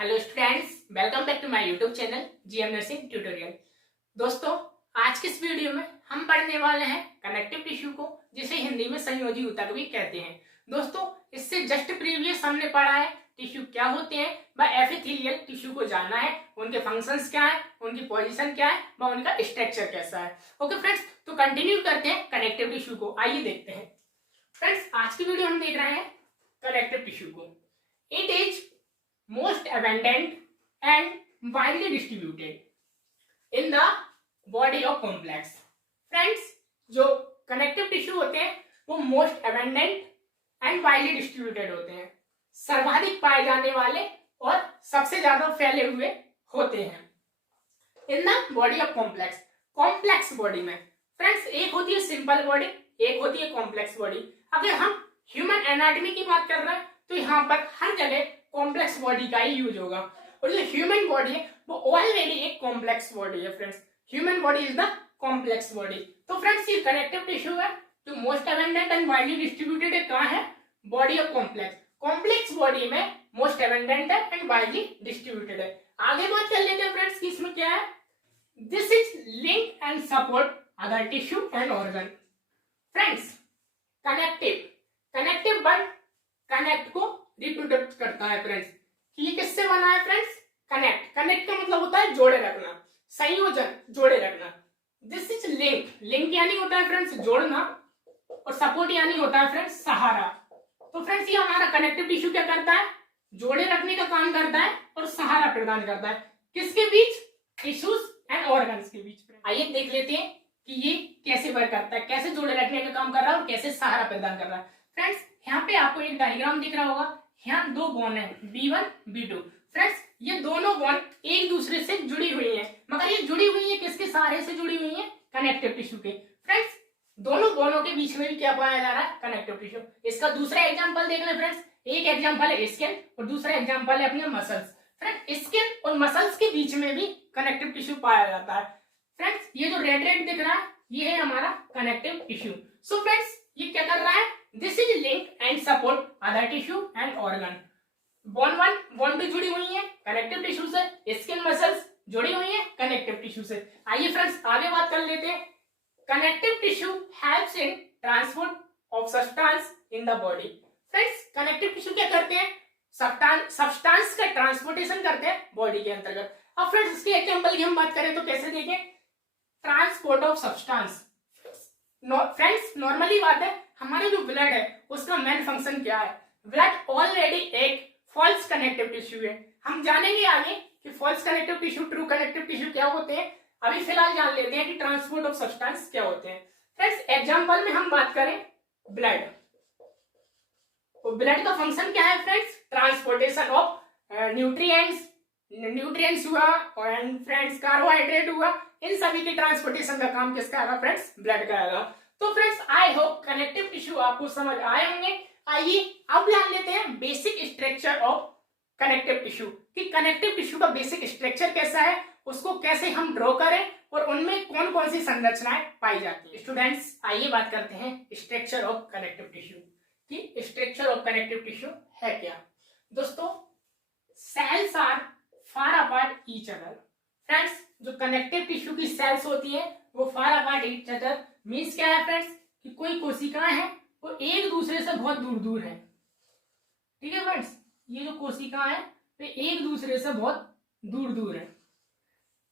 Hello students, welcome back to my YouTube channel GM nursing tutorial. दोस्तों, आज के इस वीडियो में हम पढ़ने वाले हैं कनेक्टिव टिश्यू को, जिसे हिंदी में संयोजी ऊतक भी कहते हैं। दोस्तों, इससे जस्ट प्रीवियस हमने पढ़ा है टिश्यू क्या होते हैं, व एपिथेलियल टिश्यू को जानना है, उनके फंक्शंस क्या है, उनकी पोजीशन क्या है, व उनका स्ट्रक्चर कैसा है। ओके फ्रेंड्स, तो कंटिन्यू करते हैं कनेक्टिव टिश्यू को। आइए देखते हैं फ्रेंड्स, आज की वीडियो हम देख रहे हैं कनेक्टिव टिश्यू को। It is most abundant and widely distributed in the body of complex. Friends, जो कनेक्टिव टिश्यू होते हैं वो most abundant and widely distributed होते हैं, सर्वाधिक पाए जाने वाले और सबसे ज्यादा फैले हुए होते हैं in the body of complex. Complex body में फ्रेंड्स एक होती है सिंपल बॉडी, एक होती है कॉम्प्लेक्स बॉडी। अगर हम ह्यूमन एनाटॉमी की बात कर रहे हैं तो यहाँ पर हर जगह कॉम्प्लेक्स बॉडी का ही यूज होगा, और जो ह्यूमन बॉडी है वो ऑलरेडी एक कॉम्प्लेक्स बॉडी है। Friends, human body is the complex body. तो फ्रेंड्स, ये कनेक्टिव टिश्यू है जो most abundant and widely distributed है। कहाँ है? Body of complex. Complex body में मोस्ट अबंडेंट है एंड वाइडली डिस्ट्रीब्यूटेड है। आगे बात कर लेते हैं फ्रेंड्स कि इसमें क्या है। This is link and support other tissue and organ. Friends, connective बन कनेक्ट को रिप्रोडक्ट करता है। फ्रेंड्स, ये किससे बना है? फ्रेंड्स, कनेक्ट का मतलब होता है जोड़े रखना, संयोजन, जोड़े रखना। दिस इज लिंक यानी होता है फ्रेंड्स जोड़ना, और सपोर्ट यानी होता है फ्रेंड्स सहारा। तो फ्रेंड्स, ये हमारा कनेक्टिव टिश्यू क्या करता है? जोड़े रखने का काम करता है और सहारा प्रदान करता है। किसके बीच? टिश्यूज एंड ऑर्गन्स के बीच। आइए देख लेते हैं कि ये कैसे वर्क करता है, कैसे जोड़े रखने का काम कर रहा है और कैसे सहारा प्रदान कर रहा है। फ्रेंड्स, यहाँ पे आपको एक डायग्राम दिख रहा होगा। यहाँ दो बॉन्ड है B1 B2। फ्रेंड्स, ये दोनों बॉन्ड एक दूसरे से जुड़ी हुई हैं, मगर ये जुड़ी हुई है किसके सहारे से जुड़ी हुई है? कनेक्टिव टिश्यू के। फ्रेंड्स, दोनों बॉन्डों के बीच में भी क्या पाया जा रहा है? Connective tissue. इसका दूसरा एग्जांपल देख लें फ्रेंड्स। एक एग्जांपल है स्किन और दूसरा एग्जांपल है अपने मसल्स। फ्रेंड्स, स्किन और मसल्स के बीच में भी कनेक्टिव टिश्यू पाया जाता है। फ्रेंड्स, ये जो रेड दिख रहा है ये है हमारा कनेक्टिव टिश्यू। सो फ्रेंड्स, ये क्या कर रहा है? This is link and support other tissue and organ. Bond 1 bond 2 जुड़ी हुई है कनेक्टिव टिश्यू से, स्किन मसल्स जुड़ी हुई है कनेक्टिव टिश्यू से। आइए फ्रेंड्स, आगे बात कर लेते हैं। Connective tissue helps in transport of substance in the body. Friends, connective tissue क्या करते हैं? सब्सटेंस का ट्रांसपोर्टेशन करते हैं बॉडी के अंतर्गत। अब फ्रेंड्स, इसके एग्जांपल की हम बात करें तो कैसे देखें? Transport of substance. Friends, normally बात है, हमारा जो ब्लड है उसका मेन फंक्शन क्या है? ब्लड ऑलरेडी एक फॉल्स कनेक्टिव टिश्यू है। हम जानेंगे आगे कि false connective tissue, true connective tissue क्या होते हैं। अभी फिलहाल जान लेते हैं कि ट्रांसपोर्ट ऑफ सब्सटेंस क्या होते हैं। फ्रेंड्स, एग्जांपल में हम बात करें ब्लड, तो ब्लड का फंक्शन क्या है? फ्रेंड्स, ट्रांसपोर्टेशन ऑफ न्यूट्रिएंट्स हुआ, और फ्रेंड्स कार्बोहाइड्रेट हुआ, इन सभी के ट्रांसपोर्टेशन का काम किसका आएगा? फ्रेंड्स, ब्लड का आएगा। तो friends, I hope connective tissue आपको समझ आए होंगे। आइए अब जान लेते हैं basic structure of connective tissue, कि कनेक्टिव टिश्यू का बेसिक स्ट्रक्चर कैसा है, उसको कैसे हम ड्रॉ करें और उनमें कौन कौन सी संरचनाएं पाई जाती है। स्टूडेंट्स, आइए बात करते हैं स्ट्रक्चर ऑफ कनेक्टिव टिश्यू, कि स्ट्रक्चर ऑफ कनेक्टिव टिश्यू है क्या। दोस्तों, cells are far apart each other. Friends, जो कनेक्टिव टिश्यू की सेल्स होती है वो far apart each other means क्या है? फ्रेंड्स, कि कोई कोशिकाएं हैं वो एक दूसरे से बहुत दूर दूर है। ठीक है फ्रेंड्स, ये जो कोशिकाएं हैं वे एक दूसरे से बहुत दूर दूर है।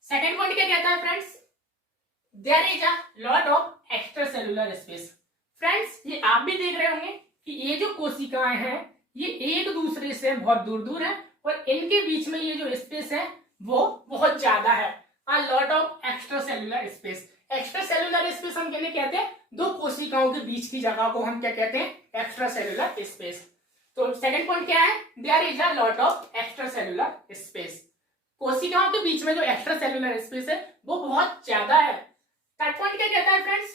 सेकंड पॉइंट क्या कहता है? Friends, there is a lot of extra cellular space. Friends, ये आप भी देख रहे होंगे कि ये जो कोशिकाएं हैं ये एक दूसरे से बहुत दूर दूर है, और इनके बीच में ये जो स्पेस है वो बहुत ज्यादा है। अ lot of extra cellular space. Extra cellular space हम कहते हैं दो कोशिकाओं के बीच की जगह को हम क्या कहते हैं? Extra cellular space. तो सेकंड पॉइंट क्या है? There is a lot of extra cellular space. कोशिकाओं के बीच में जो एक्स्ट्रा सेलुलर स्पेस है वो बहुत ज्यादा है। थर्ड पॉइंट क्या कहता है? Friends,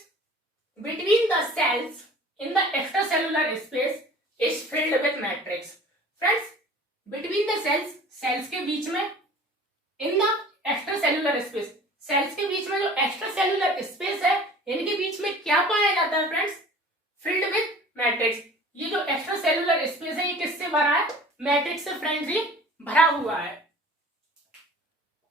between the cells in the extra cellular space is filled with matrix. Friends, between the cells के बीच में, in the extra cellular space, cells के बीच में जो एक्स्ट्रा सेलुलर स्पेस है इनके बीच में क्या पाया जाता है? Friends, field with matrix. ये जो एक्स्ट्रा सेलुलर स्पेस है ये किससे भरा है? मैट्रिक्स से फ्रेंड्स ही भरा हुआ है।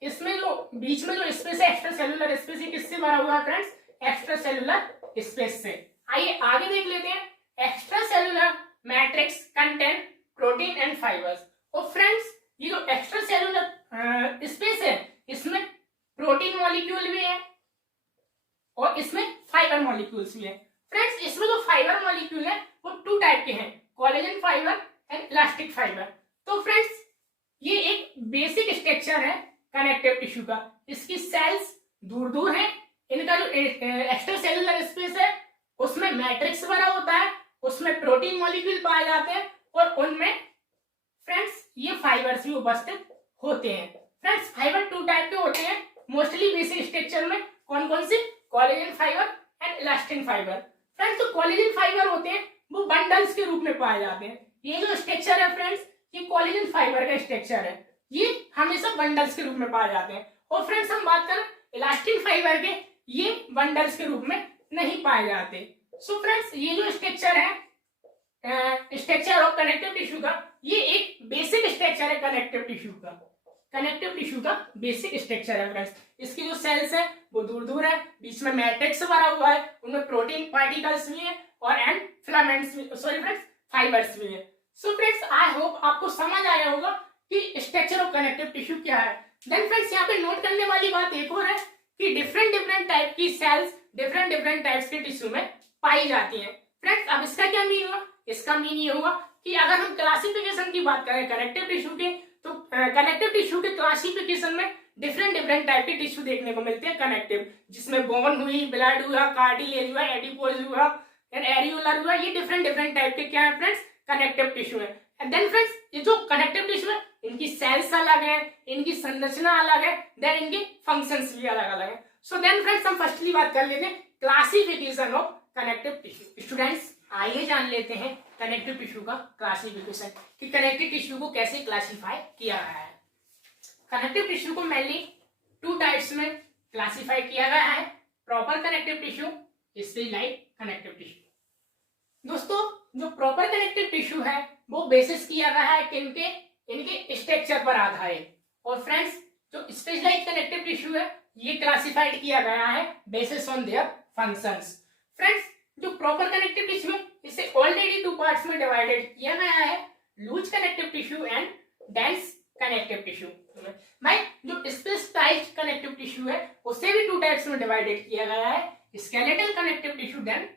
इसमें जो बीच में जो स्पेस है एक्स्ट्रा सेलुलर स्पेस, ये किससे भरा हुआ है फ्रेंड्स? एक्स्ट्रा सेलुलर स्पेस से। आइए आगे देख लेते हैं। Extra cellular matrix contain protein and fibres. और फ्रेंड्स ये जो एक्स्ट्रा सेलुलर स्पेस है इसमें प्रोटीन मॉलिक्यूल भी है और इसमें फाइबर मॉलिक्यूल्स भी है। फ्रेंड्स इसमें जो फाइबर मॉलिक्यूल है वो 2 टाइप के हैं, collagen fibre and elastic fibre. तो फ्रेंड्स ये एक बेसिक स्ट्रक्चर है कनेक्टिव टिश्यू का। इसकी सेल्स दूर दूर है, इनका जो एक्स्ट्रा सेलुलर स्पेस है उसमें मैट्रिक्स भरा होता है, उसमें प्रोटीन मॉलिक्यूल पाए जाते हैं और उनमें फ्रेंड्स ये फाइबर्स भी उपस्थित होते हैं। फ्रेंड्स फाइबर 2 टाइप के होते हैं मोस्टली बेसिक स्ट्रक्चर में। कौन कौन से? Collagen fibre and elastin fibre. Friends जो कोलेजन फाइबर होते हैं वो बंडल्स के रूप में पाए जाते हैं। ये जो स्ट्रक्चर है फ्रेंड्स ये कोलेजन फाइबर का स्ट्रक्चर है, ये हमेशा बंडल्स के रूप में पाए जाते हैं। और फ्रेंड्स हम बात करें इलास्टिन फाइबर के, ये बंडल्स के रूप में नहीं पाए जाते। सो फ्रेंड्स ये जो स्ट्रक्चर है स्ट्रक्चर ऑफ कनेक्टिव टिश्यू का, ये एक बेसिक स्ट्रक्चर है कनेक्टिव टिश्यू का। कनेक्टिव टिश्यू का बेसिक स्ट्रक्चर है फ्रेंड्स। इसकी जो सेल्स है वो दूर दूर है, बीच में मैट्रिक्स भरा हुआ है, उनमें प्रोटीन पार्टिकल्स भी है और एंड फिलामेंट्स भी, सॉरी फ्रेंड्स फाइबर्स भी है। सो फ्रेंड्स आई होप आपको समझ आया होगा कि स्ट्रक्चर ऑफ कनेक्टिव टिश्यू क्या है। देन फ्रेंड्स यहाँ पे नोट करने वाली बात एक और है कि डिफरेंट टाइप की सेल्स डिफरेंट टाइप्स के टिश्यू में पाई जाती हैं। फ्रेंड्स अब इसका क्या मीन हुआ? इसका मीन ये हुआ कि अगर हम क्लासिफिकेशन की बात करें कनेक्टिव टिश्यू के, तो कनेक्टिव टिश्यू के क्लासिफिकेशन में डिफरेंट टाइप के टिश्यू देखने को मिलते हैं कनेक्टिव, जिसमें बोन हुई, ब्लड हुआ, कार्टिलेज हुआ, एडिपोज हुआ, एरियोलर हुआ, ये डिफरेंट टाइप के क्या है फ्रेंड्स? कनेक्टिव टिश्यू है। एंड देन फ्रेंड्स ये जो कनेक्टिव टिश्यू है इनकी सेल्स अलग है, इनकी संरचना अलग है, देन इनके फंक्शंस भी अलग अलग है। सो देन फ्रेंड्स हम फर्स्टली बात कर लेते हैं classification of connective tissue. Students आइए जान लेते हैं कनेक्टिव टिश्यू का क्लासिफिकेशन, कि कनेक्टिव टिश्यू को कैसे क्लासिफाई किया गया है। कनेक्टिव टिश्यू को मेनली 2 टाइप्स में क्लासिफाई किया गया है, proper connective tissue, specialised connective tissue. दोस्तों जो प्रॉपर कनेक्टिव टिश्यू है वो बेसिस किया गया है किनके? इनके स्ट्रक्चर पर आधारित। और फ्रेंड्स जो स्पेशलाइज्ड कनेक्टिव टिश्यू है ये क्लासिफाइड किया गया है basis on their functions. Friends जो प्रॉपर कनेक्टिव टिश्यू है इसे ऑलरेडी 2 पार्ट्स में डिवाइडेड किया गया है, loose connective tissue and dense connective tissue. भाई जो स्पेशलाइज्ड कनेक्टिव टिश्यू है उसे भी 2 टाइप्स में डिवाइडेड किया गया है, skeletal connective tissue then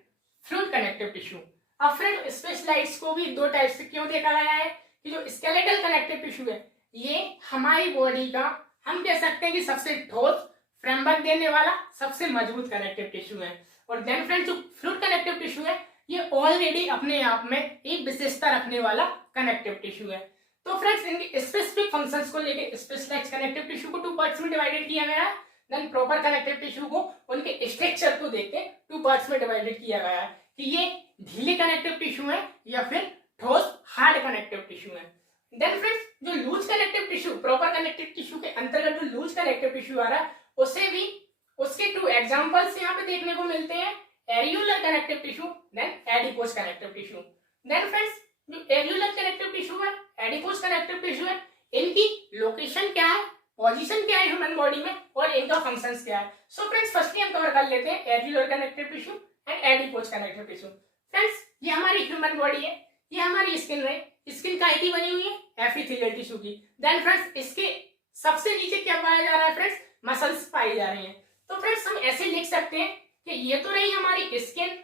fluid connective tissue. अब फ्रेंड स्पेशलाइज्ड को भी 2 टाइप से क्यों देखा गया है कि जो स्केलेटल कनेक्टिव टिश्यू है ये हमारी बॉडी का, हम कह सकते हैं कि सबसे ठोस फ्रेमवर्क देने वाला सबसे मजबूत कनेक्टिव टिश्यू है। और देन फ्रेंड जो फ्लूइड कनेक्टिव टिश्यू है ये ऑलरेडी अपने आप में एक विशेषता रखने वाला कनेक्टिव टिश्यू है। तो फ्रेंड्स इनके स्पेसिफिक फंक्शंस को लेकर स्पेशलाइज्ड कनेक्टिव टिश्यू को 2 पार्ट्स में डिवाइडेड किया गया है, देन प्रॉपर कनेक्टिव टिश्यू को उनके स्ट्रक्चर को देख के 2 पार्ट्स में डिवाइडेड किया गया है कि ये ढीले कनेक्टिव टिश्यू है या फिर ठोस हार्ड कनेक्टिव टिश्यू है। देन फ्रेंड्स जो loose connective tissue, proper connective tissue के अंतर्गत जो लूज कनेक्टिव टिश्यू आ रहा है उसे भी उसके 2 एग्जांपल्स यहाँ पे देखने को मिलते हैं, areolar connective tissue then adipose connective tissue. Then friends जो एरियोलर कनेक्टिव टिश्यू है, एडिपोज कनेक्टिव टिश्यू है, इनकी लोकेशन क्या है, पोजीशन क्या है ह्यूमन बॉडी में और इनका फंक्शंस क्या है। सो फ्रेंड्स फर्स्टली हम कवर कर लेते हैं areolar connective tissue and adipose connective tissue. Friends ये हमारी ह्यूमन बॉडी है, ये हमारी स्किन है, स्किन काय की बनी हुई है? एपिथेलियल टिश्यू की। देन फ्रेंड्स इसके सबसे नीचे क्या पाया जा रहा है फ्रेंड्स? मसल्स पाई जा रही हैं। तो फ्रेंड्स हम ऐसे लिख सकते हैं कि ये तो रही हमारी स्किन,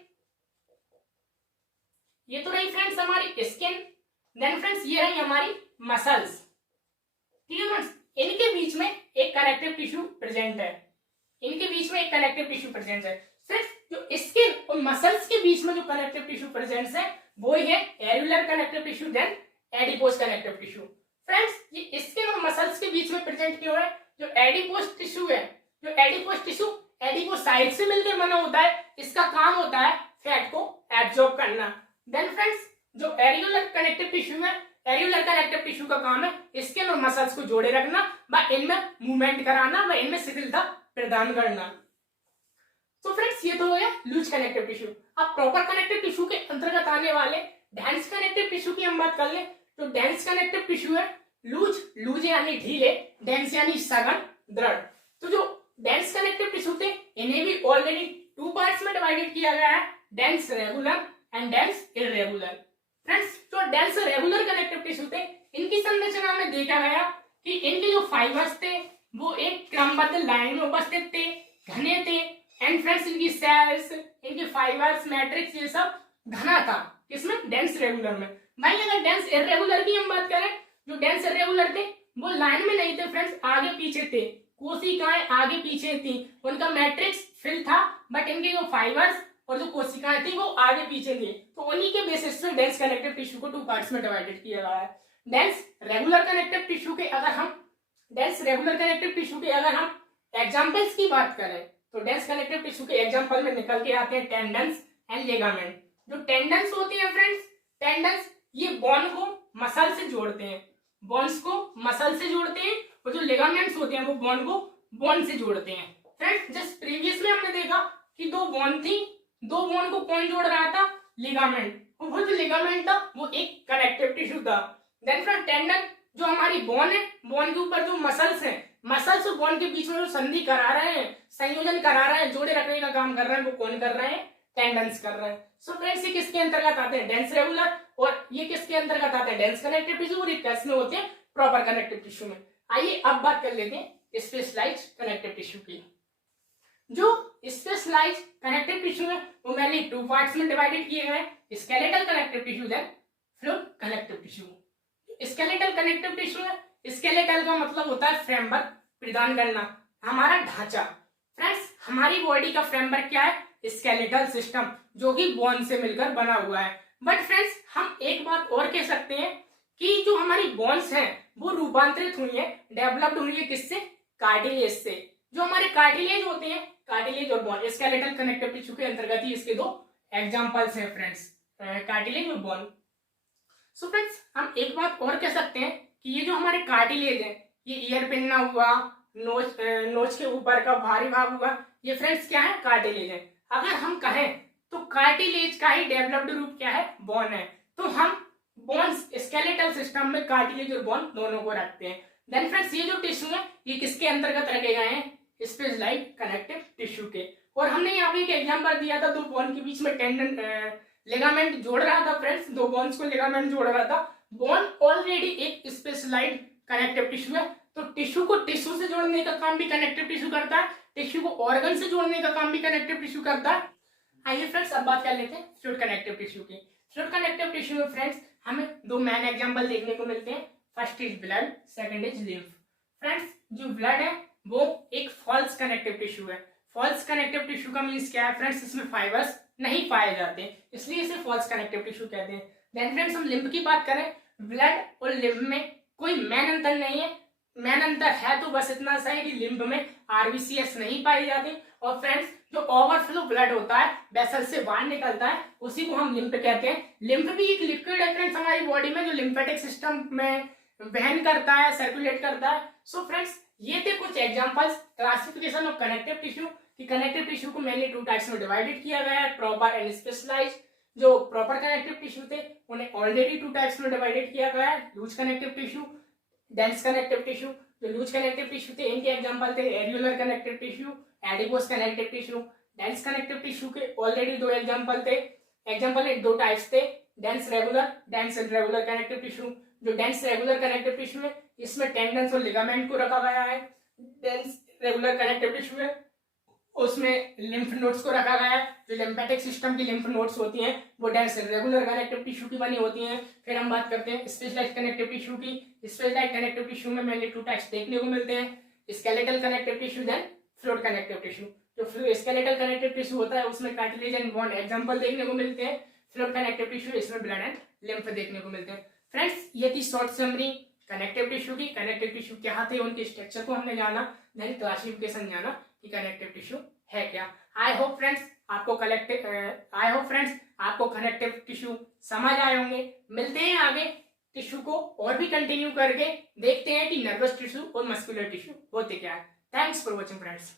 ये तो रही फ्रेंड्स हमारी स्किन, देन फ्रेंड्स ये रही हमारी मसल्स, ठीक है फ्रेंड्स। इनके बीच में एक कनेक्टिव टिश्यू प्रेजेंट है, इनके बीच में एक कनेक्टिव टिश्यू प्रेजेंट है। सिर्फ जो स्किन और मसल्स के बीच में जो कनेक्टिव टिश्यू प्रेजेंट है वो ही है areolar connective tissue then adipose connective tissue. Friends ये स्किन और मसल्स के बीच में प्रेजेंट क्यों है? जो एडिपोज टिश्यू है, जो एडिपोज टिश्यू एडिपोसाइट से मिलकर बना होता है, इसका काम होता है फैट को एब्जॉर्ब करना। देन फ्रेंड्स जो एरियोलर कनेक्टिव टिश्यू है, एरियोलर कनेक्टिव टिश्यू का काम है स्किन और मसल्स को जोड़े रखना, व इनमें मूवमेंट कराना, व इनमें शिथिलता प्रदान करना। तो फ्रेंड्स ये तो हो गया लूज कनेक्टिव टिश्यू। अब प्रॉपर कनेक्टिव टिश्यू के अंतर्गत आने वाले डेंस कनेक्टिव टिश्यू की हम बात कर ले। तो डेंस कनेक्टिव टिश्यू है लूज, लूज यानी ढीले, डेंस यानी सघन, दृढ़। तो जो डेंस कनेक्टिव टिश्यू थे इन्हें भी ऑलरेडी टू पार्ट्स में डिवाइडेड किया गया है, dense regular and dense irregular. Friends जो डेंस रेगुलर कनेक्टिव टिश्यू थे इनकी संरचना में देखा गया कि इनके जो फाइबर्स थे वो एक क्रमबद्ध लाइन में उपस्थित थे, घने थे, एंड फ्रेंड्स इनकी सेल्स, इनके फाइबर्स, मैट्रिक्स, ये सब घना था। किसमें? डेंस रेगुलर में। भाई अगर डेंस इरेगुलर की हम बात करें, जो डेंस इरेगुलर थे वो लाइन में नहीं थे फ्रेंड्स, आगे पीछे थे, कोशिकाएं आगे पीछे थी, उनका मैट्रिक्स फिल था, बट इनके जो फाइबर्स और जो कोशिकाएं थी वो आगे पीछे थी। तो उन्हीं के बेसिस पे डेंस कनेक्टिव टिश्यू को टू पार्ट्स में डिवाइडेड किया गया है। डेंस रेगुलर कनेक्टिव टिश्यू के अगर हम एग्जांपल्स की बात करें तो डेंस कनेक्टिव टिश्यू के एग्जांपल में निकल के आते हैं टेंडन्स एंड लिगामेंट। जो टेंडन्स होती है फ्रेंड्स, टेंडन्स ये बोन को मसल से जोड़ते हैं, बोन्स को मसल से जोड़ते हैं, और जो लिगामेंट्स होते हैं वो बोन को बोन से जोड़ते हैं। फ्रेंड्स जस्ट प्रीवियस में हमने देखा कि दो बोन थी, दो बोन को कौन जोड़ रहा था? लिगामेंट। और वो जो लिगामेंट था वो एक कनेक्टिव टिश्यू था। देन फ्रेंड टेंडन जो हमारी बोन है, बोन के ऊपर जो मसल्स हैं, मसल्स और बोन के बीच में जो संधि करा रहे हैं, संयोजन करा रहे हैं, जोड़े रखने का काम कर रहे हैं, वो कौन कर रहे हैं? टेंडन्स कर रहे हैं। सो फ्रेंड्स ये किसके अंतर्गत आते हैं? Dense regular. और ये किसके अंतर्गत आते हैं? Dense connective tissue. और ये किसमें होते हैं? प्रॉपर कनेक्टिव टिश्यू में। आइए अब बात कर लेते हैं स्पेशलाइज्ड कनेक्टिव टिश्यू की। जो स्पेशलाइज्ड कनेक्टिव टिश्यू है वो मेनली टू पार्ट्स में डिवाइडेड किए गए हैं, skeletal connective tissue then fluid connective tissue. Skeletal connective tissue है, स्केलेटल का मतलब होता है फ्रेमवर्क प्रदान करना, हमारा ढांचा। फ्रेंड्स हमारी बॉडी का फ्रेमवर्क क्या है? स्केलेटल सिस्टम, जो कि बोन से मिलकर बना हुआ है। बट फ्रेंड्स हम एक बात और कह सकते हैं कि जो हमारी बोन्स हैं वो रूपांतरित हुई है, डेवलप्ड हुई है, किससे? कार्टिलेज से। जो हमारे कार्टिलेज होते हैं, कार्टिलेज और बोन स्केलेटल कनेक्टिव टिश्यू के अंतर्गत ही इसके दो एग्जांपल्स हैं फ्रेंड्स, कार्टिलेज और बोन। सो फ्रेंड्स हम एक बात और कह सकते हैं कि ये जो हमारे कार्टिलेज है, ये ईयर पिन्ना हुआ, नोच के ऊपर का भारी भाग हुआ, ये फ्रेंड्स क्या है? कार्टिलेज है। अगर हम कहें तो कार्टिलेज का ही डेवलप्ड रूप क्या है? बोन है। तो हम बोन्स स्केलेटल सिस्टम में कार्टिलेज और बोन दोनों को रखते हैं। देन फ्रेंड्स ये जो टिश्यू है ये किसके अंतर्गत रखे गए हैं? स्पेशलाइज्ड कनेक्टिव टिश्यू के। और हमने यहाँ पे एक एग्जांपल दिया था, दो बोन के बीच में टेंडन लिगामेंट जोड़ रहा था फ्रेंड्स, दो बोन्स को लिगामेंट जोड़ रहा था। बोन ऑलरेडी एक स्पेशलाइज्ड कनेक्टिव टिश्यू है, तो टिश्यू को टिश्यू से जोड़ने का काम भी कनेक्टिव टिश्यू करता है, टिश्यू को ऑर्गन से जोड़ने का काम भी कनेक्टिव टिश्यू करता है। आइए फ्रेंड्स अब बात कर लेते हैं फ्लूइड कनेक्टिव टिश्यू की। फ्लूइड कनेक्टिव टिश्यू में फ्रेंड्स हमें दो मेन एग्जांपल देखने को मिलते हैं। First is blood, second is lymph. Friends जो ब्लड है वो एक फॉल्स कनेक्टिव टिश्यू है। फॉल्स कनेक्टिव टिश्यू का मीन्स क्या है फ्रेंड्स? इसमें फाइबर्स नहीं पाए जाते, इसलिए इसे फॉल्स कनेक्टिव टिश्यू कहते हैं। देन फ्रेंड्स हम लिम्फ की बात करें, ब्लड और लिम्फ में कोई मेन अंतर नहीं है। मेन अंतर है तो बस इतना सा है कि लिम्फ में आरबीसीएस नहीं पाई जाती, और फ्रेंड्स जो ओवरफ्लो ब्लड होता है वेसल से बाहर निकलता है उसी को हम लिम्फ कहते हैं। लिम्फ भी एक लिक्विड है फ्रेंड्स हमारी बॉडी में, जो लिम्फेटिक सिस्टम में वहन करता है, सर्कुलेट करता है। सो फ्रेंड्स ये थे कुछ examples classification of connective tissue कि कनेक्टिव टिश्यू को मेनली टू टाइप्स में डिवाइडेड किया गया है, प्रॉपर एंड स्पेशलाइज्ड। जो प्रॉपर कनेक्टिव टिश्यू थे उन्हें ऑलरेडी टू टाइप्स में डिवाइडेड किया गया है, loose connective tissue, dense connective tissue. जो लूज कनेक्टिव टिश्यू थे इनके एग्जांपल थे areolar connective tissue, adipose connective tissue. Dense connective tissue के ऑलरेडी दो एग्जांपल थे, एग्जांपल दो टाइप्स थे, dense regular, dense irregular connective tissue. जो डेंस रेगुलर कनेक्टिव टिश्यू है इसमें टेंडन्स और लिगामेंट को रखा गया है। डेंस रेगुलर कनेक्टिव टिश्यू है उसमें लिम्फ नोड्स को रखा गया है, जो लिम्फेटिक सिस्टम की लिम्फ नोड्स होती हैं वो डेंस रेगुलर कनेक्टिव टिश्यू की बनी होती हैं। फिर हम बात करते हैं स्पेशलाइज्ड कनेक्टिव टिश्यू की। स्पेशलाइज्ड कनेक्टिव टिश्यू में मेनली टू टाइप्स देखने को मिलते हैं, skeletal connective tissue then fluid connective tissue. जो स्केलेटल कनेक्टिव टिश्यू होता है उसमें कार्टिलेज एंड बोन एग्जांपल देखने को मिलते हैं। फ्लूइड कनेक्टिव टिश्यू इसमें ब्लड एंड लिम्फ देखने को मिलते हैं। फ्रेंड्स ये थी शॉर्ट समरी कनेक्टिव टिश्यू की। कनेक्टिव टिश्यू क्या थे, उनके स्ट्रक्चर को हमने जाना, देन क्लासिफिकेशन जाना कि कनेक्टिव टिश्यू है क्या। आई होप फ्रेंड्स आपको कनेक्टिव टिश्यू समझ आए होंगे। मिलते हैं आगे टिश्यू को और भी कंटिन्यू करके, देखते हैं कि नर्वस टिश्यू और मस्कुलर टिश्यू होते क्या है। Thanks for watching friends.